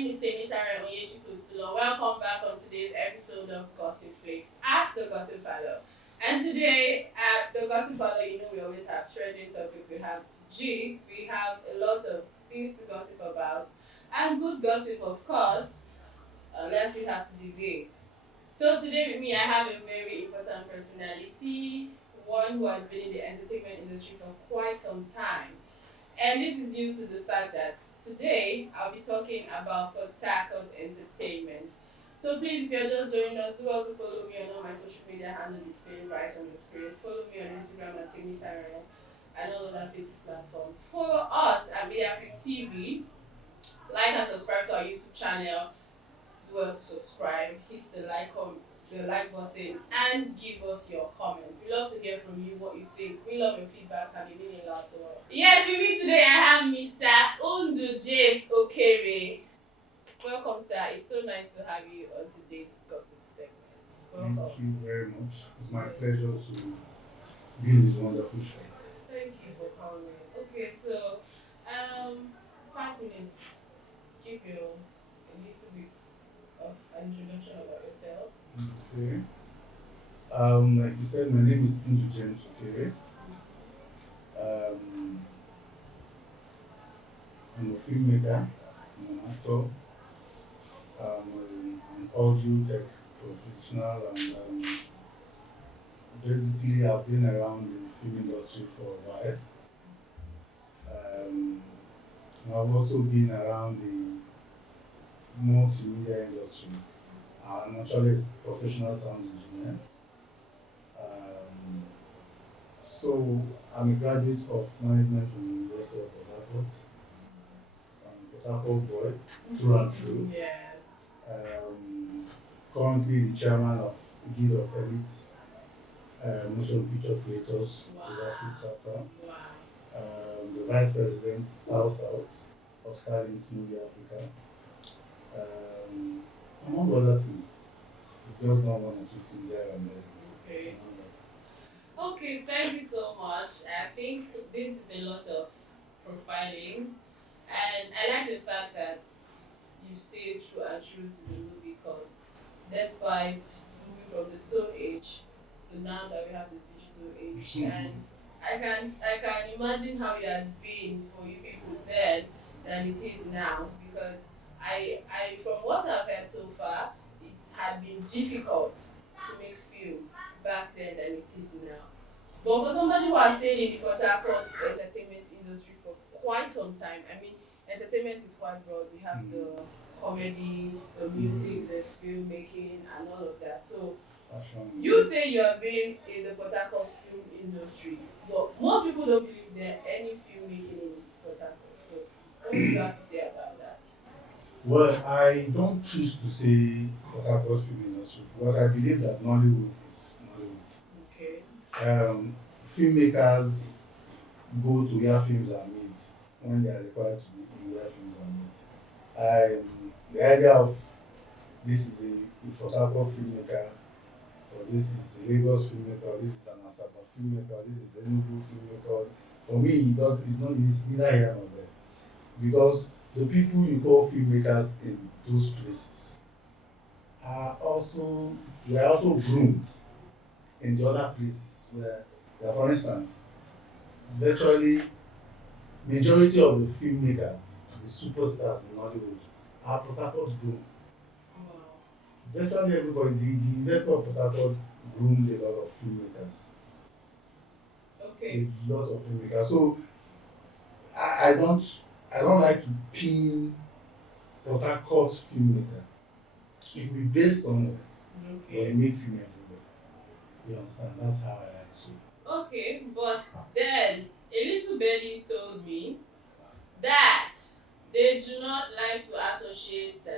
name is Sarah Onyechikusulo. Welcome back on today's episode of Gossip Flakes at the Gossip Fellow. And today at the Gossip Fellow, we always have trending topics. We have gist, we have a lot of things to gossip about, and good gossip, of course, unless we have to debate. So today with me, I have a very important personality, one who has been in the entertainment industry for quite some time. And this is due to the fact that today I'll be talking about Port Harcourt Entertainment. So please, if you're just joining us, do also follow me on all my social media handle displayed right on the screen. Follow me on Instagram at Sarah and all other Facebook platforms. Follow us at Mediafree TV. Like and subscribe to our YouTube channel. Do well to subscribe. Hit the like button and give us your comments. We love to hear from you what you think. We love your feedback and it means a lot to us. Yes, with me today I have Mr. Undu James Okere. Welcome, sir. It's so nice to have you on today's gossip segment. Welcome. Thank you very much. It's my pleasure to be in this wonderful show. Thank you for coming. Okay, so 5 minutes. Give you a little bit of an introduction about yourself. Okay. Like you said, my name is Undu James Okere. I'm a filmmaker, I'm an actor, an audio tech professional, and basically I've been around the film industry for a while. I've also been around the multimedia industry. I'm actually a professional sound engineer. So I'm a graduate of management from the University of Port Harcourt. I'm a Port Harcourt boy, through and through. Yes. Currently the chairman of Guild of Elite Motion Picture Creators, University chapter. Wow. The vice president, South of Starlings Movie Africa. Among other things. Just not one or two things here and there. Okay. Okay, thank you so much. I think this is a lot of profiling, and I like the fact that you stay true and true to the movie because despite moving from the Stone Age to now that we have the digital age, and I can imagine how it has been for you people then than it is now because I from what I've heard so far, it had been difficult to make film back then than it is now. But for somebody who has stayed in the Port Harcourt entertainment industry for quite some time, I mean, entertainment is quite broad. We have the comedy, the music, the filmmaking, and all of that. So, you say you have been in the Port Harcourt film industry, but most people don't believe there any filmmaking in Port Harcourt. So, what do you have to say about that? Well, I don't choose to say Port Harcourt film industry because I believe that Nollywood is Nollywood. Okay. Filmmakers go to where films are made when they are required to be where films are made. The idea of this is a Port Harcourt filmmaker, or this is a Lagos filmmaker, or this is an Asaba filmmaker, or this is a Enugu filmmaker. For me, it's neither here nor there. Because the people you call filmmakers in those places were also groomed in the other places where, for instance, virtually majority of the filmmakers, the superstars in Hollywood, are Port Harcourt groomed. Wow. Virtually everybody, the University of Port Harcourt groomed a lot of filmmakers. Okay. A lot of filmmakers. So I don't like to pin Port Harcourt filmmaker. It will be based on where you make film everywhere. You understand? That's how I like to. Okay, but then a little belly told me that they do not like to associate with the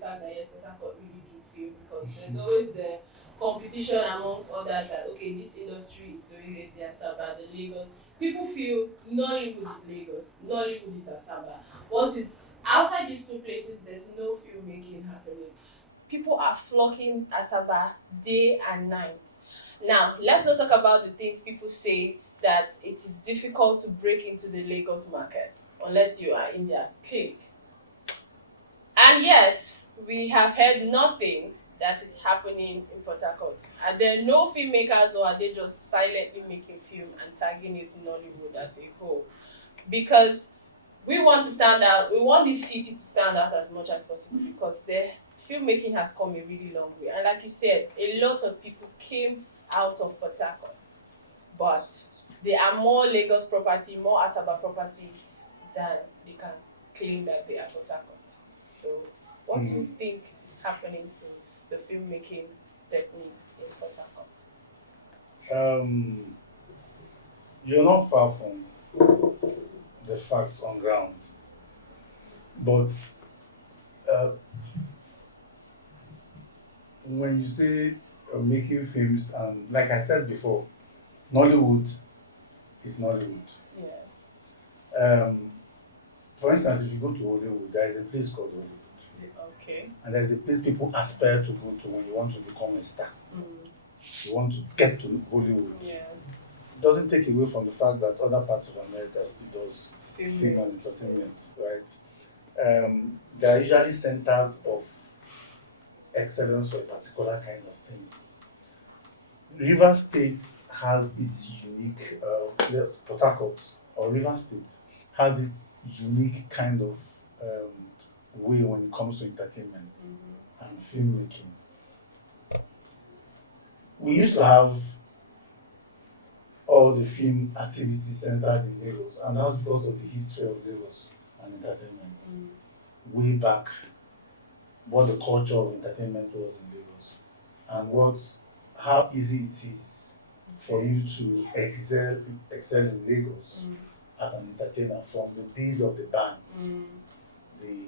fact that yes, Port Harcourt really do film because there's always the competition amongst others that okay, this industry is doing this, the Asaba, the Lagos. People feel Nollywood is Lagos, Nollywood is Asaba. Once it's outside these two places, there's no filmmaking happening. People are flocking Asaba day and night. Now, let's not talk about the things people say that it is difficult to break into the Lagos market unless you are in their clique. And yet, we have heard nothing that is happening in Port Harcourt. Are there no filmmakers, or are they just silently making film and tagging it Nollywood as a whole? Because we want to stand out, we want this city to stand out as much as possible, because the filmmaking has come a really long way. And like you said, a lot of people came out of Port Harcourt, but they are more Lagos property, more Asaba property than they can claim that they are Port Harcourt. So, what do you think is happening to the filmmaking techniques in Port Harcourt? You're not far from the facts on ground, but when you say making films, and like I said before, Nollywood is Nollywood. Yes. For instance, if you go to Hollywood, there is a place called Hollywood. Okay. And there's a place people aspire to go to when you want to become a star. Mm. You want to get to Hollywood. Yes. It doesn't take away from the fact that other parts of America still does film and entertainment, right? There are usually centers of excellence for a particular kind of thing. River State has its unique, Port Harcourt or River State has its unique kind of way when it comes to entertainment and filmmaking. We used to have all the film activities centered in Lagos, and that's because of the history of Lagos and entertainment. Way back, what the culture of entertainment was in Lagos, and how easy it is for you to excel in Lagos as an entertainer, from the base of the bands, the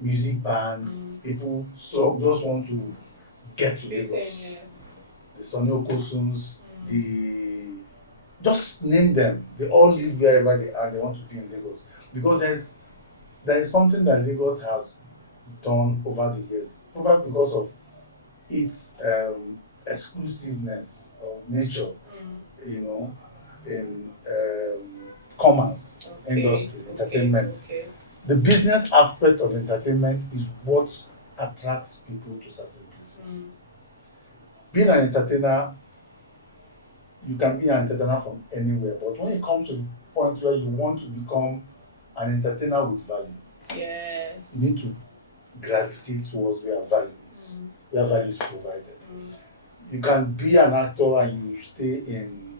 music bands. People just want to get to Lagos. The Sonny Okosuns, just name them. They all live wherever they are. They want to be in Lagos, because there is something that Lagos has done over the years, probably because of its exclusiveness of nature, in commerce, industry, entertainment. Okay. The business aspect of entertainment is what attracts people to certain places. Being an entertainer, you can be an entertainer from anywhere, but when it comes to the point where you want to become an entertainer with value, yes, you need to gravitate towards where value is, where value is provided. You can be an actor and you stay in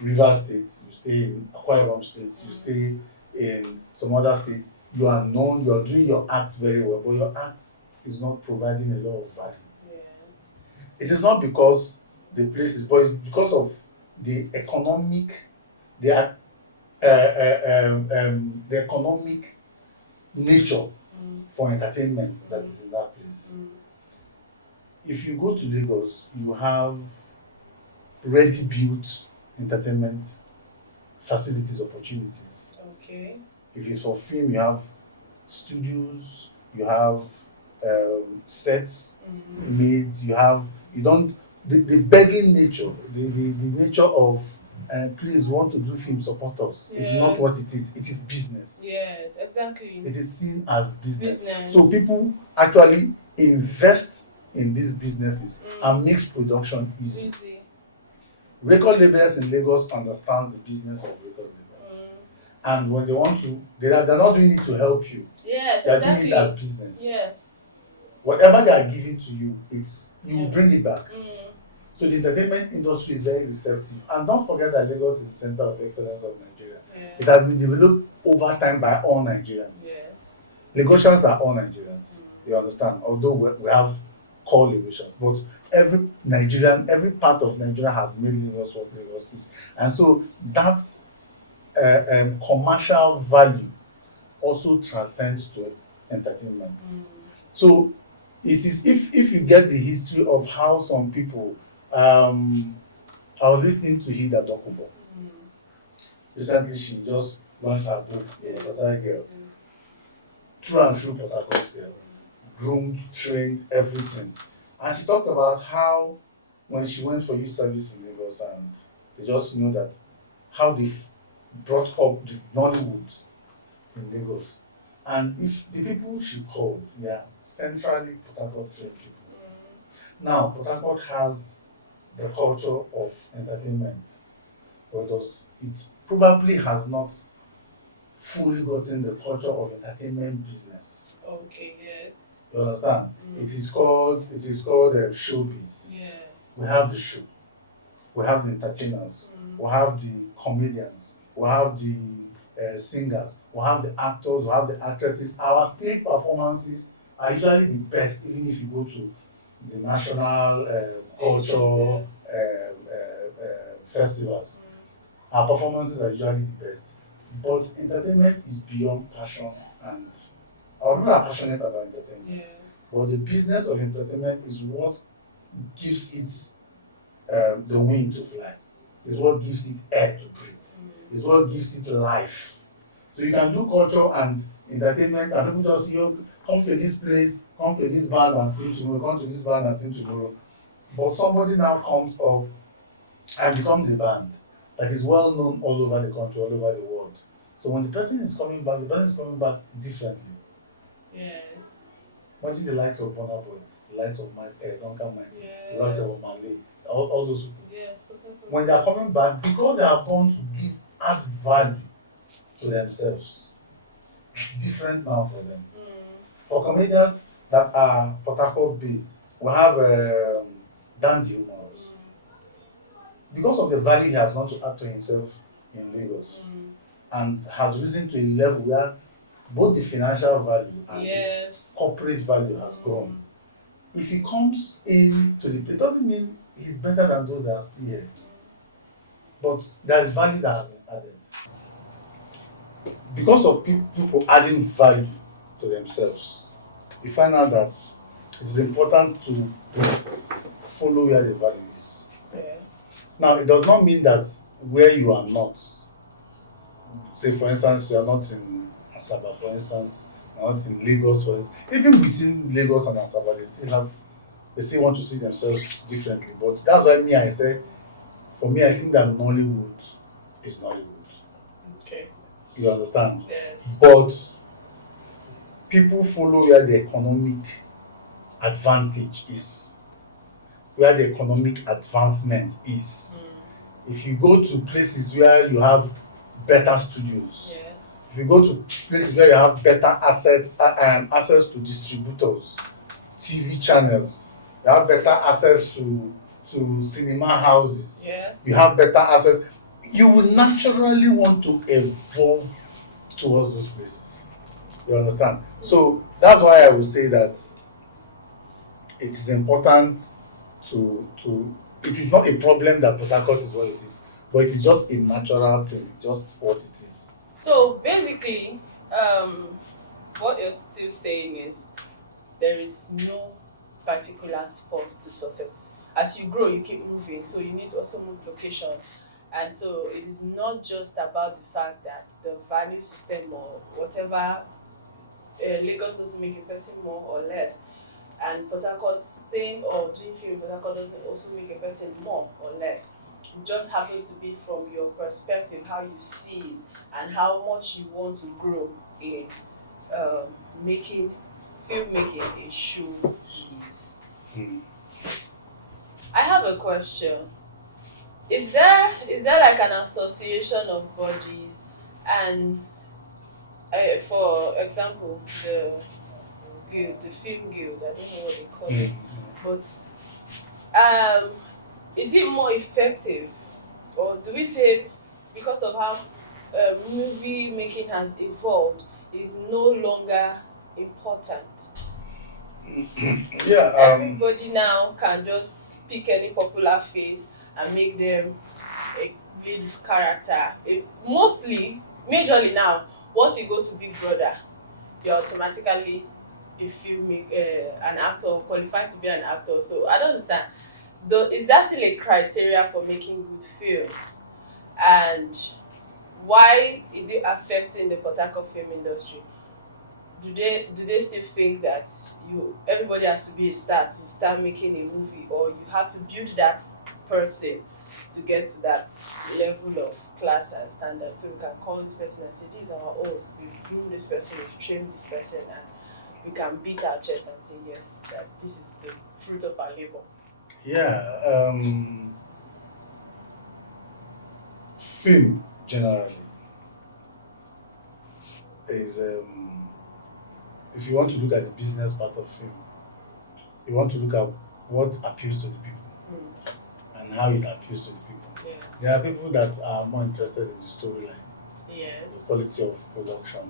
River State, you stay in Akwa Ibom State, you stay in some other state. You are known, you are doing your art very well, but your art is not providing a lot of value. yes. It is not because the place is, but it's because of the economic nature for entertainment that is in that place. If you go to Lagos, you have ready-built entertainment facilities, opportunities. Okay. If it's for film, you have studios, you have sets made, the begging nature, the nature of please want to do film, support us. Yes. It's not what it is. It is business. Yes, exactly. It is seen as business. Business. So people actually invest in these businesses and makes production easy. Record labels in Lagos understands the business of record label. And when they want to, they're not doing it to help you. Yes, they're exactly. doing it as business. Yes. Whatever they are giving to you, you bring it back. So the entertainment industry is very receptive. And don't forget that Lagos is the center of excellence of Nigeria. Yeah. It has been developed over time by all Nigerians. Yes. Lagosians are all Nigerians. You understand? Although we have core Lagosians, but every part of Nigeria has made Lagos what Lagos is. And so that commercial value also transcends to entertainment. So it is, if you get the history of how some people, I was listening to Hida Dokubo. Recently, she just launched her book, Pasai Girl. True and true Port Harcourt girl. Groomed, trained, everything. And she talked about how when she went for youth service in Lagos, and they just knew that how they brought up the Nollywood in Lagos. And if the people she called, they are centrally Port Harcourt trained people. Now, Port Harcourt has the culture of entertainment, but it probably has not fully gotten the culture of entertainment business. Okay, yes. You understand? It is called showbiz. Yes. We have the show, we have the entertainers, we have the comedians, we have the singers, we have the actors, we have the actresses. Our stage performances are usually the best, even if you go to the national culture Yes. festivals. Our performances are usually the best. But entertainment is beyond passion, and our people are passionate about entertainment. Yes. But the business of entertainment is what gives it the wing to fly. Is what gives it air to breathe. Is what gives it life. So you can do culture and entertainment, and people just say, "Oh, come to this place, come to this band and sing tomorrow, come to this band and sing tomorrow." But somebody now comes up and becomes a band that is well known all over the country, all over the world. So when the person is coming back, the person is coming back differently. Yes. Imagine the likes of Burna Boy, the likes of Duncan Mighty, the Yes. likes of Marley, all those people. Yes. When they are coming back, because they have gone to add value to themselves, it's different now for them. For comedians that are Port Harcourt based, we have Dan Gilmore's. Because of the value he has gone to add to himself in Lagos, and has risen to a level where both the financial value and Yes. the corporate value has grown. If he comes in to it doesn't mean he's better than those that are still here. But there's value that has been added. Because of people adding value to themselves, you find out that it is important to follow where the value is. Yes. Now, it does not mean that where you are not, say for instance, you are not in Asaba, for instance, you are not in Lagos, for instance, even within Lagos and Asaba, they still want to see themselves differently. But that's why I say, for me, I think that Nollywood is Nollywood. Okay. You understand? Yes. But people follow where the economic advantage is, where the economic advancement is. If you go to places where you have better studios, Yes. if you go to places where you have better access to distributors, TV channels, you have better access to cinema houses, Yes. you have better access, you will naturally want to evolve towards those places. You understand? So that's why I would say that it is important to it is not a problem that Port Harcourt is what it is, but it is just a natural thing, just what it is. So basically, what you're still saying is there is no particular spot to success. As you grow, you keep moving, so you need to also move location. And so it is not just about the fact that the value system or whatever, Lagos doesn't make a person more or less, and Port Harcourt staying or doing film in Port Harcourt doesn't also make a person more or less. It just happens to be from your perspective, how you see it, and how much you want to grow in making filmmaking a showbiz. I have a question. Is there like an association of bodies, and for example, the guild, the film guild, I don't know what they call it, but is it more effective, or do we say because of how movie making has evolved, it is no longer important? Everybody now can just pick any popular face and make them a lead character. Majorly now, once you go to Big Brother, you're automatically an actor, qualified to be an actor. So I don't understand. Is that still a criteria for making good films? And why is it affecting the Port Harcourt film industry? Do they still think that everybody has to be a star to start making a movie, or you have to build that person to get to that level of class and standard. So we can call this person and say, this is our own. We've groomed this person, we've trained this person, and we can beat our chest and say, yes, that this is the fruit of our labor. Yeah, film generally is if you want to look at the business part of film, you want to look at what appeals to the people and how it appeals to the people. Yes. There are people that are more interested in the storyline, the Yes. quality of production.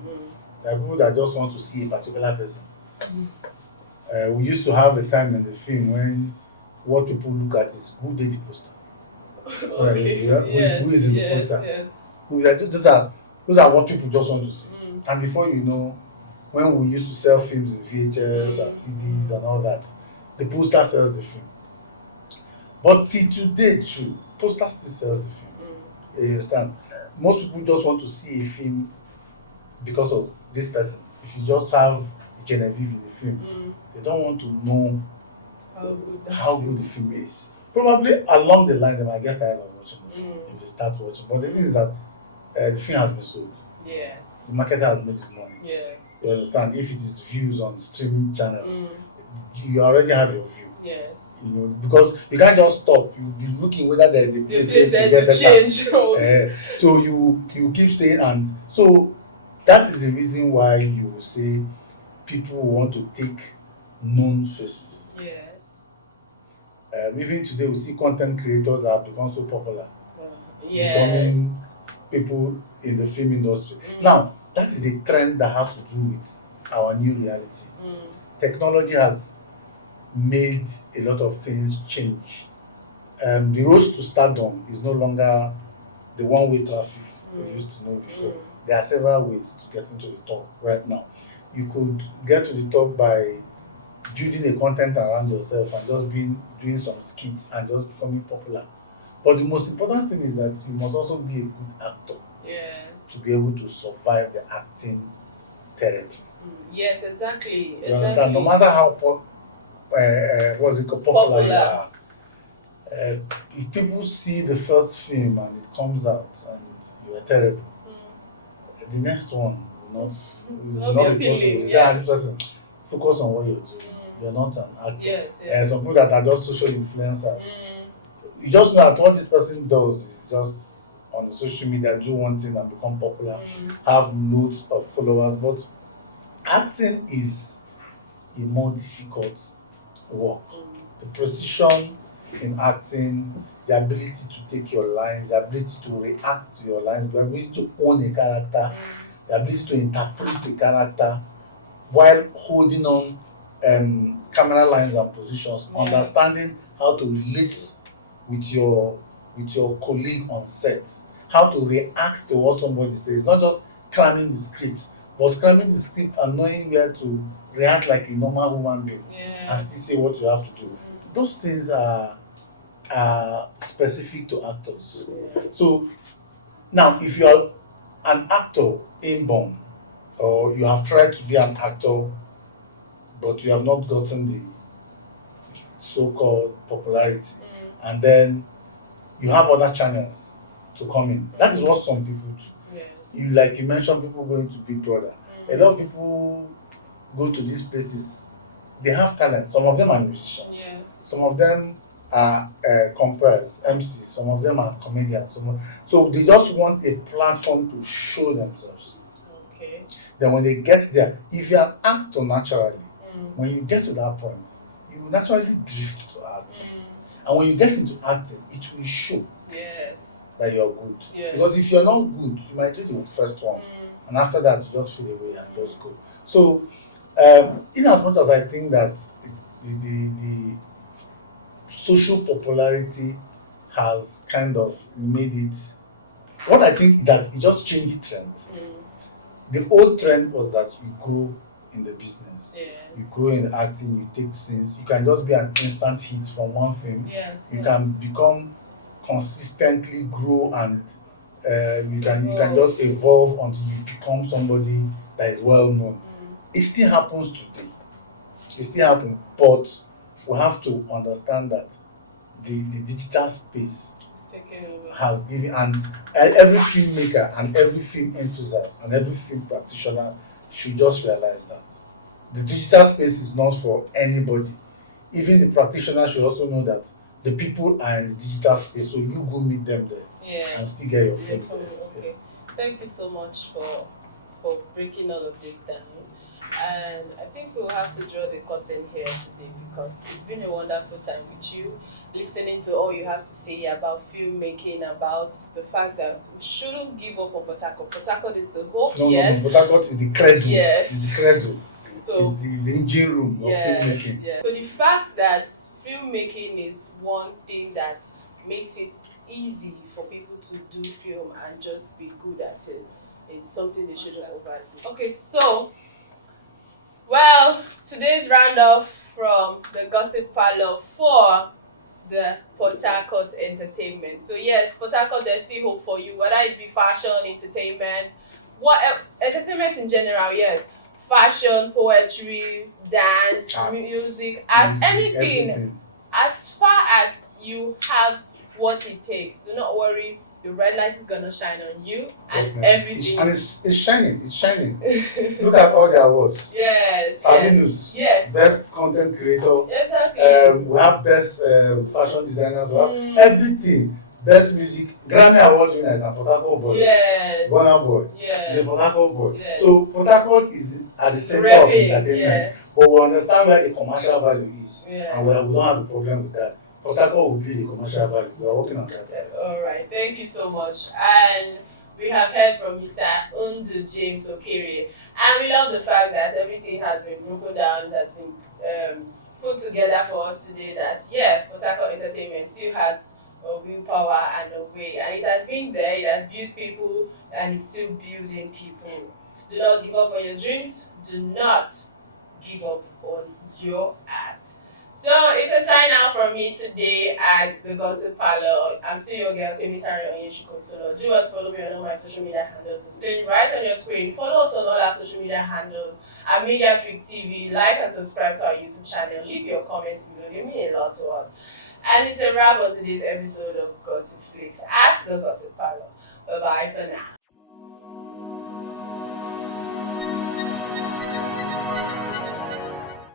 There are people that just want to see a particular person. We used to have a time in the film when what people look at is who did the poster. So Okay. who is in the Yes. poster? Yes. Those are what people just want to see. And before you know, when we used to sell films in VHS and CDs and all that, the poster sells the film. But till today too, poster still sells the film. You understand? Most people just want to see a film because of this person. If you just have Genevieve in the film, they don't want to know how good the film is. Probably along the line, they might get tired of watching the film if they start watching. But the thing is that the film has been sold. Yes. The marketer has made his money. Yes. You understand? If it is views on streaming channels, you already have your view. Yes. You know, because you can't just stop. You'll be looking whether there is a place There to get better. change. So you keep staying, and so that is the reason why you will say people want to take known faces. Yes. Even today, we see content creators that have become so popular, becoming Yes. people in the film industry. Now, that is a trend that has to do with our new reality. Technology has made a lot of things change. The road to stardom is no longer the one-way traffic we used to know before. There are several ways to get into the top right now. You could get to the top by building a content around yourself and just doing some skits and just becoming popular. But the most important thing is that you must also be a good actor to be able to survive the acting territory. Yes, exactly. You understand? No matter how popular you are, if people see the first film and it comes out and you are terrible, the next one will not be possible. You say, this person, focus on what you're doing. You're not an actor. Yes. Some people that are just social influencers, you just know that what this person does is just on the social media do one thing and become popular, have loads of followers. But acting is a more difficult work. The precision in acting, the ability to take your lines, the ability to react to your lines, the ability to own a character, the ability to interpret a character while holding on camera lines and positions, understanding how to relate with your colleague on set, how to react to what somebody says, not just cramming the script, but cramming the script and knowing where to react like a normal human being and still say what you have to do. Those things are specific to actors. So now, if you are an actor inborn, or you have tried to be an actor, but you have not gotten the so-called popularity, and then you have other channels to come in. That is what some people do. You mentioned, people going to Big Brother. A lot of people go to these places. They have talent. Some of them are musicians. Some of them are compers, MCs. Some of them are comedians. So they just want a platform to show themselves. Then when they get there, if you're an actor naturally, when you get to that point, you naturally drift to acting. And when you get into acting, it will show that you're good. Because if you're not good, you might do the first one. And after that, you just feel away and just go. So, in as much as I think that the social popularity has kind of made it, what I think that it just changed the trend. The old trend was that you grow in the business. You grow in acting, you take scenes. You can just be an instant hit from one film. You can become consistently grow, and you can just evolve until you become somebody that is well known. It still happens today. It still happens, but we have to understand that the digital space It's taken over. has given, and every filmmaker and every film enthusiast and every film practitioner should just realize that the digital space is not for anybody. Even the practitioner should also know that the people are in the digital space, so you go meet them there Yes. and still get your Yeah, film for me, there. okay. Thank you so much for breaking all of this down. And I think we'll have to draw the curtain here today because it's been a wonderful time with you, listening to all you have to say about filmmaking, about the fact that we shouldn't give up on Port Harcourt. Port Harcourt is the hope, No, yes. no, no. Port Harcourt is the credo. Yes. It's the credo. So It's the engine room of filmmaking. yes. So the fact that filmmaking is one thing that makes it easy for people to do film and just be good at it is something they shouldn't overlook. Okay, so well, today's roundoff from the Gossip Parlor for the Port Harcourt entertainment. So yes, Port Harcourt, there's still hope for you, whether it be fashion, entertainment, what entertainment in general, yes. Fashion, poetry, dance, Arts, music, art, anything. everything. As far as you have what it takes, do not worry. The red light is gonna shine on you and Definitely. everything. It's shining. It's shining. Look at all the awards. Yes. Sabinus. Yes. Best content creator. Exactly. We have best fashion designers. We have everything. Best music. Grammy Award winners and Port Harcourt boy. Yes. Burna boy. Yes. He's a Port Harcourt boy. Yes. So Port Harcourt is at the center of entertainment. Yes. But we understand where the commercial value is. Yes. And we don't have a problem with that. Port Harcourt will be the commercial value. We are working on that. All right, thank you so much. And we have heard from Mr. Undu James Okere, and we love the fact that everything has been broken down, has been put together for us today. That yes, Port Harcourt Entertainment still has a willpower and a way, and it has been there. It has built people, and it's still building people. Do not give up on your dreams. Do not give up on your art. So it's a sign out from me today at the Gossip Parlor. I'm still your girl, Temi Sari Onyeshiko. Do us follow me on all my social media handles. It's displayed right on your screen. Follow us on all our social media handles at Media Freak TV. Like and subscribe to our YouTube channel. Leave your comments below. They mean a lot to us. And it's a wrap on today's episode of Gossip Flix at the Gossip Parlor. Bye bye for now.